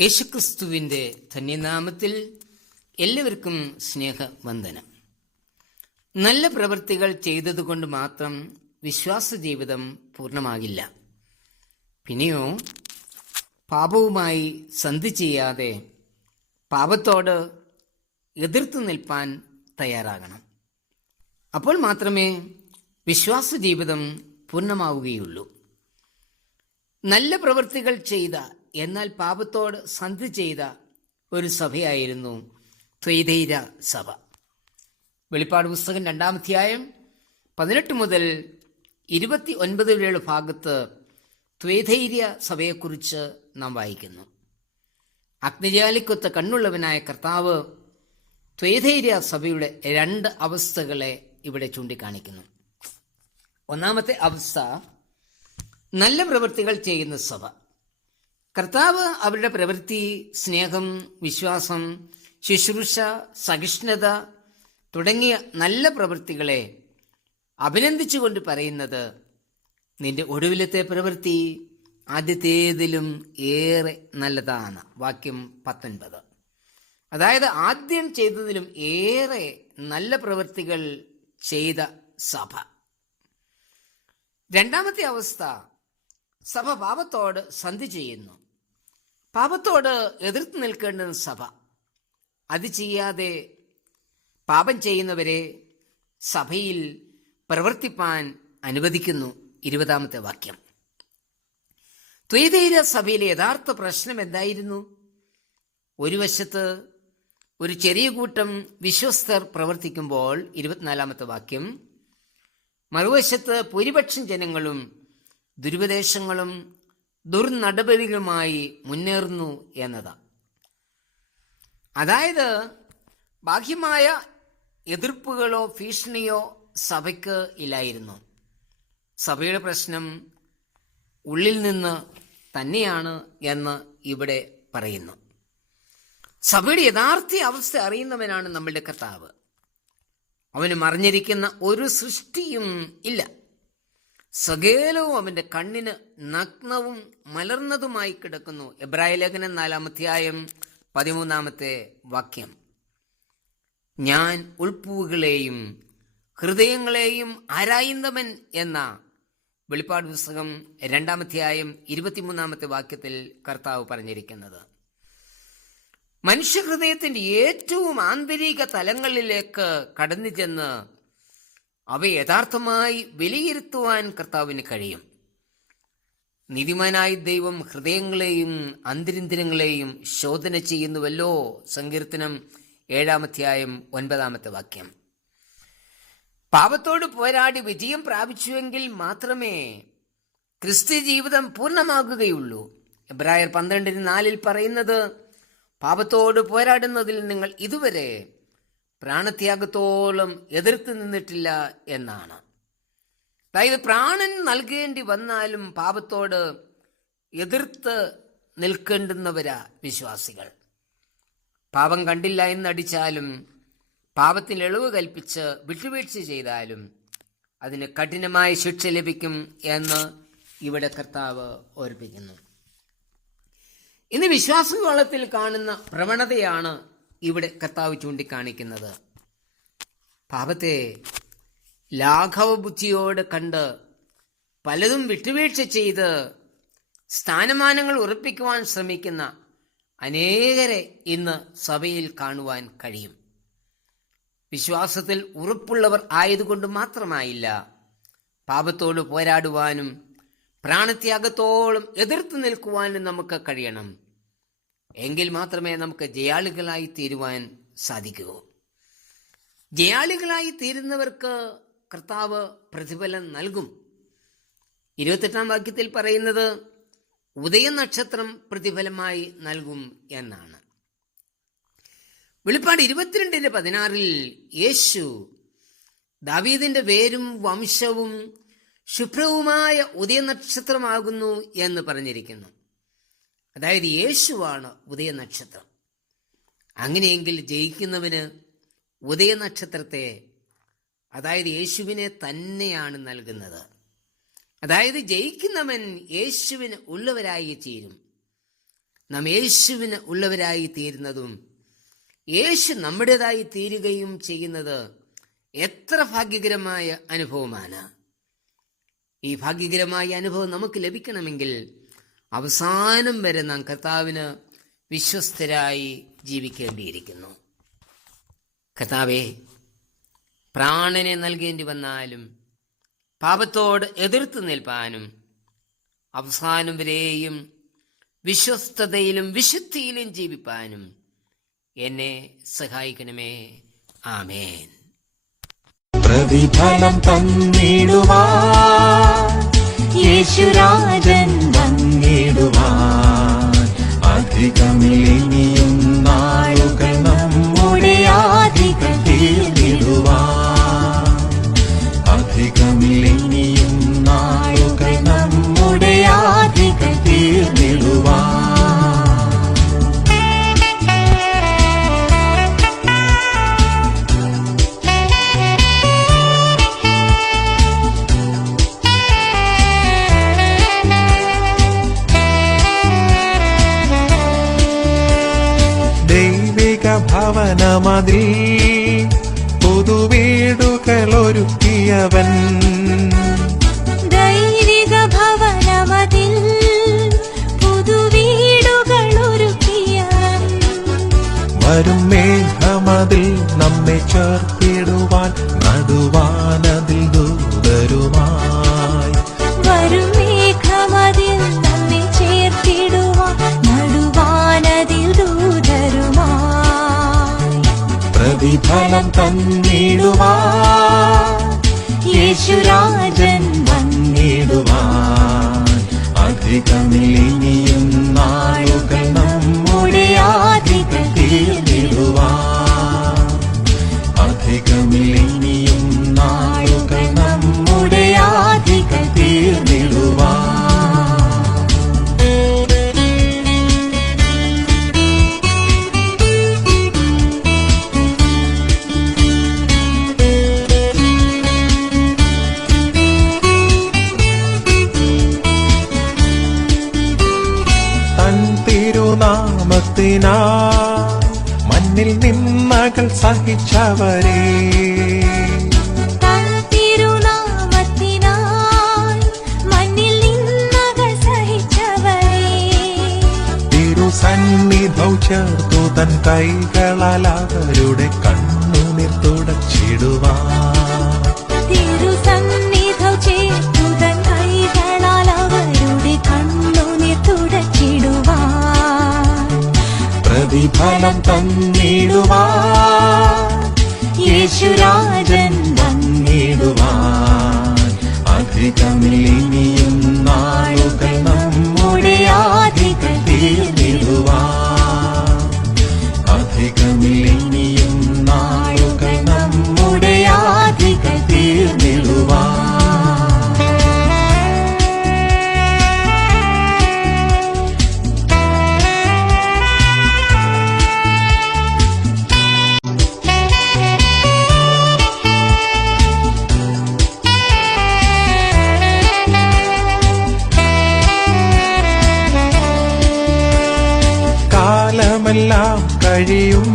യേശുക്രിസ്തുവിൻ്റെ ധന്യനാമത്തിൽ എല്ലാവർക്കും സ്നേഹവന്ദനം. നല്ല പ്രവൃത്തികൾ ചെയ്തതുകൊണ്ട് മാത്രം വിശ്വാസ ജീവിതം പൂർണ്ണമാകില്ല. പിന്നെയോ പാപവുമായി സന്ധി ചെയ്യാതെ പാപത്തോട് എതിർത്ത് നിൽപ്പാൻ തയ്യാറാകണം. അപ്പോൾ മാത്രമേ വിശ്വാസ ജീവിതം പൂർണ്ണമാവുകയുള്ളൂ. നല്ല പ്രവൃത്തികൾ ചെയ്ത എന്നാൽ പാപത്തോട് സന്ധി ചെയ്ത ഒരു സഭയായിരുന്നു ത്വൈതൈര സഭ. വെളിപ്പാട് പുസ്തകം 2-ാം അധ്യായം 18 മുതൽ 29 വരെയുള്ള ഭാഗത്ത് ത്വൈതൈര സഭയെക്കുറിച്ച് നാം വായിക്കുന്നു. അഗ്നിജാലിക്കൊത്ത കണ്ണുള്ളവനായ കർത്താവ് ത്വൈതൈര സഭയുടെ 2 അവസ്ഥകളെ ഇവിടെ ചൂണ്ടിക്കാണിക്കുന്നു. ഒന്നാമത്തെ അവസ്ഥ, നല്ല പ്രവൃത്തികൾ ചെയ്യുന്ന സഭ. കർത്താവ് അവരുടെ പ്രവൃത്തി, സ്നേഹം, വിശ്വാസം, ശുശ്രൂഷ, സഹിഷ്ണുത തുടങ്ങിയ നല്ല പ്രവൃത്തികളെ അഭിനന്ദിച്ചുകൊണ്ട് പറയുന്നത്, നിന്റെ ഒടുവിലത്തെ പ്രവൃത്തി ആദ്യത്തേതിലും ഏറെ നല്ലതാണ്. വാക്യം 19. അതായത് ആദ്യം ചെയ്തതിലും ഏറെ നല്ല പ്രവൃത്തികൾ ചെയ്ത സഭ. രണ്ടാമത്തെ അവസ്ഥ, സഭ പാപത്തോട് സന്ധി ചെയ്യുന്നു. പാപത്തോട് എതിർത്ത് നിൽക്കേണ്ടുന്ന സഭ. അത് ചെയ്യാതെ പാപം ചെയ്യുന്നവരെ സഭയിൽ പ്രവർത്തിപ്പാൻ അനുവദിക്കുന്നു. 20-ാമത്തെ വാക്യം. ത്വൈതൈര സഭയിലെ യഥാർത്ഥ പ്രശ്നം എന്തായിരുന്നു? ഒരു വശത്ത് ഒരു ചെറിയ കൂട്ടം വിശ്വസ്തർ പ്രവർത്തിക്കുമ്പോൾ 24-ാമത്തെ വാക്യം, മറുവശത്ത് ഭൂരിപക്ഷം ജനങ്ങളും ദുരുപദേശങ്ങളും ദുർനടപടികളുമായി മുന്നേറുന്നു എന്നതാണ്. അതായത് ബാഹ്യമായ എതിർപ്പുകളോ ഭീഷണിയോ സഭയ്ക്ക് ഇല്ലായിരുന്നു. സഭയുടെ പ്രശ്നം ഉള്ളിൽ നിന്ന് തന്നെയാണ് എന്ന് ഇവിടെ പറയുന്നു. സഭയുടെ യഥാർത്ഥ അവസ്ഥ അറിയുന്നവനാണ് നമ്മളുടെ കർത്താവ്. അവന് മറിഞ്ഞിരിക്കുന്ന ഒരു സൃഷ്ടിയും ഇല്ല. സകലവും അവന്റെ കണ്ണിന് നഗ്നവും മലർന്നതുമായി കിടക്കുന്നു. എബ്രായ ലേഖനം 4-ാം അധ്യായം 13-ാമത്തെ വാക്യം. ഞാൻ ഉൾപ്പൂവുകളെയും ഹൃദയങ്ങളെയും ആരായുന്നവൻ എന്ന വെളിപ്പാട് പുസ്തകം 2-ാം അധ്യായം 23-ാമത്തെ വാക്യത്തിൽ കർത്താവ് പറഞ്ഞിരിക്കുന്നത്. മനുഷ്യഹൃദയത്തിന്റെ ഏറ്റവും ആന്തരിക തലങ്ങളിലേക്ക് കടന്നു ചെന്ന് അവയെ യഥാർത്ഥമായി വിലയിരുത്തുവാൻ കർത്താവിന് കഴിയും. നീതിമാനായ ദൈവം ഹൃദയങ്ങളെയും അന്തരിന്ദ്രിയങ്ങളെയും ശോധന ചെയ്യുന്നുവല്ലോ. സങ്കീർത്തനം 7-ാം അധ്യായം 9-ാമത്തെ വാക്യം. പാപത്തോട് പോരാടി വിജയം പ്രാപിച്ചുവെങ്കിൽ മാത്രമേ ക്രിസ്ത്യ ജീവിതം പൂർണ്ണമാകുകയുള്ളൂ. എബ്രായർ 12:4 പറയുന്നത്, പാപത്തോട് പോരാടുന്നതിൽ നിങ്ങൾ ഇതുവരെ പ്രാണത്യാഗത്തോളം എതിർത്ത് നിന്നിട്ടില്ല എന്നാണ്. അതായത് പ്രാണൻ നൽകേണ്ടി വന്നാലും പാപത്തോട് എതിർത്ത് നിൽക്കേണ്ടുന്നവരാ വിശ്വാസികൾ. പാപം കണ്ടില്ല എന്നടിച്ചാലും പാപത്തിന് ഇളവ് കൽപ്പിച്ച് വിട്ടുവീഴ്ച ചെയ്താലും അതിന് കഠിനമായ ശിക്ഷ ലഭിക്കും എന്ന് ഇവിടെ കർത്താവ് ഓർപ്പിക്കുന്നു. ഇന്ന് വിശ്വാസവളത്തിൽ കാണുന്ന പ്രവണതയാണ് ഇവിടെ കർത്താവ് ചൂണ്ടിക്കാണിക്കുന്നത്. പാപത്തെ ലാഘവ ബുദ്ധിയോട് കണ്ട് പലതും വിട്ടുവീഴ്ച ചെയ്ത് സ്ഥാനമാനങ്ങൾ ഉറപ്പിക്കുവാൻ ശ്രമിക്കുന്ന അനേകരെ ഇന്ന് സഭയിൽ കാണുവാൻ കഴിയും. വിശ്വാസത്തിൽ ഉറപ്പുള്ളവർ ആയതുകൊണ്ട് മാത്രമായില്ല, പാപത്തോട് പോരാടുവാനും പ്രാണത്യാഗത്തോളം എതിർത്ത് നിൽക്കുവാനും നമുക്ക് കഴിയണം. എങ്കിൽ മാത്രമേ നമുക്ക് ജയാളികളായി തീരുവാൻ സാധിക്കൂ. ജയാളികളായി തീരുന്നവർക്ക് കർത്താവ് പ്രതിഫലം നൽകും. 28-ാം വാക്യത്തിൽ പറയുന്നത്, ഉദയനക്ഷത്രം പ്രതിഫലമായി നൽകും എന്നാണ്. വെളിപ്പാട് 22:16 യേശു ദാവീദിന്റെ വേരും വംശവും ശുഭ്രവുമായ ഉദയനക്ഷത്രമാകുന്നു എന്ന് പറഞ്ഞിരിക്കുന്നു. അതായത് യേശുവാണ് ഉദയനക്ഷത്രം. അങ്ങനെയെങ്കിൽ ജയിക്കുന്നവന് ഉദയനക്ഷത്രത്തെ, അതായത് യേശുവിനെ തന്നെയാണ് നൽകുന്നത്. അതായത് ജയിക്കുന്നവൻ യേശുവിന് ഉള്ളവരായി തീരും. നാം യേശുവിന് ഉള്ളവരായി തീരുന്നതും യേശു നമ്മുടേതായി തീരുകയും ചെയ്യുന്നത് എത്ര ഭാഗ്യകരമായ അനുഭവമാണ്. ഈ ഭാഗ്യകരമായ അനുഭവം നമുക്ക് ലഭിക്കണമെങ്കിൽ അവസാനം വരെ നാം കർത്താവിന് വിശ്വസ്തരായി ജീവിക്കേണ്ടിയിരിക്കുന്നു. കർത്താവേ, പ്രാണനെ നൽകേണ്ടി വന്നാലും പാപത്തോട് എതിർത്ത് നിൽപ്പാനും അവസാനം വരെയും വിശ്വസ്തതയിലും വിശുദ്ധിയിലും ജീവിപ്പാനും എന്നെ സഹായിക്കണമേ. ആമേൻ. പ്രതിഫലം തന്നിടുവാൻ യേശുരാജൻ വന്നിടുവാൻ അധികമിനിയും നാളുകൾ നമ്മുടെ ആധികൾ തീർന്നിടുവാൻ അധികമിനിയും നാളുകൾ നമ്മുടെ ആധികൾ തീർന്നിടുവാൻ ഭവനമതിൽ പുതുവീടുകളൊരുക്കിയവൻ ദൈവിക ഭവനമതിൽ പുതുവീടുകളൊരുക്കിയവൻ വരും മേഘമതിൽ നമ്മെ ചേർത്തിടുവാൻ നടുവാനതിൽ ദൂതരുമായി വരും മേഘമതിൽ നമ്മെ ചേർത്തിടുവാൻ നടുവാനതിൽ ദൂതരുമായി പ്രതിഫലം തന്നിടുവാൻ യേശുരാജൻ വന്നിടുവാൻ അധികമിനിയും നാളുകൾ നമ്മുടെ ആധികൾ തീർന്നിടുവാൻ അധികമിനിയും നാളുകൾ നമ്മുടെ ആധികൾ തീർന്നിടുവാൻ നാമത്തിനാ മണ്ണിൽ നിന്നകൾ സഹിച്ചവരെ തിരുസന്നിധൗ ചേർത്തു തൻ കൈകളാൽ അവരുടെ കണ്ണുനീർ തുടച്ചിടുവാൻ പ്രതിഫലം തന്നിടുവാൻ യേശുരാജൻ വന്നിടുവാൻ അധികമിനിയും നാളുകൾ നമ്മുടെ ആധികൾ തീർന്നിടുവാൻ അധികമിനിയും നാളുകൾ നമ്മുടെ ആധികൾ തീർന്നിടുവാൻ കാലമെല്ലാം കഴിയും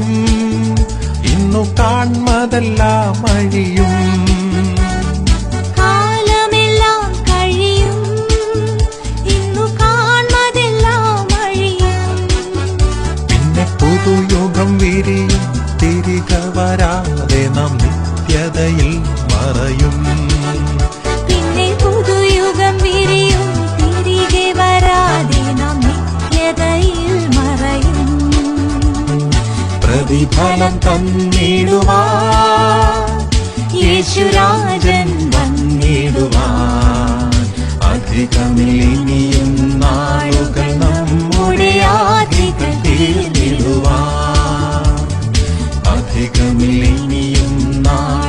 ഇന്നു കാൺമതെല്ലാം അഴിയും കാലമെല്ലാം കഴിയും ഇന്നു കാൺമതെല്ലാം അഴിയും പിന്നെ പുതുയുഗം വിരിയും തിരികെ വരാതെ നാം നിത്യതയിൽ മറയും പിന്നെ പുതുയുഗം വിരിയും തിരികെ വരാതെ നാം നിത്യതയിൽ മറയും പ്രതിഫലം തന്നിടുവാൻ യേശുരാജൻ വന്നിടുവാൻ അധികമിനിയും നാളുകൾ നമ്മുടെ ആധികൾ തീർന്നിടുവാൻ അധികമിനിയും നാളുകൾ